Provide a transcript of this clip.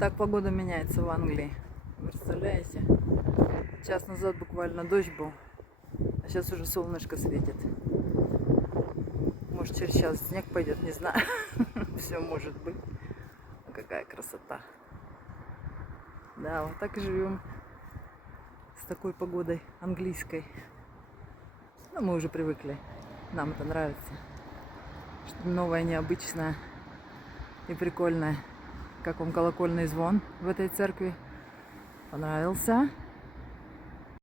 Так погода меняется в Англии. Представляете? Час назад буквально дождь был, а сейчас уже солнышко светит. Может, через час снег пойдет, не знаю. Все может быть. Какая красота. Да, вот так и живем с такой погодой английской. Но мы уже привыкли. Нам это нравится. Что-то новое, необычное и прикольное. Как вам колокольный звон в этой церкви? Понравился?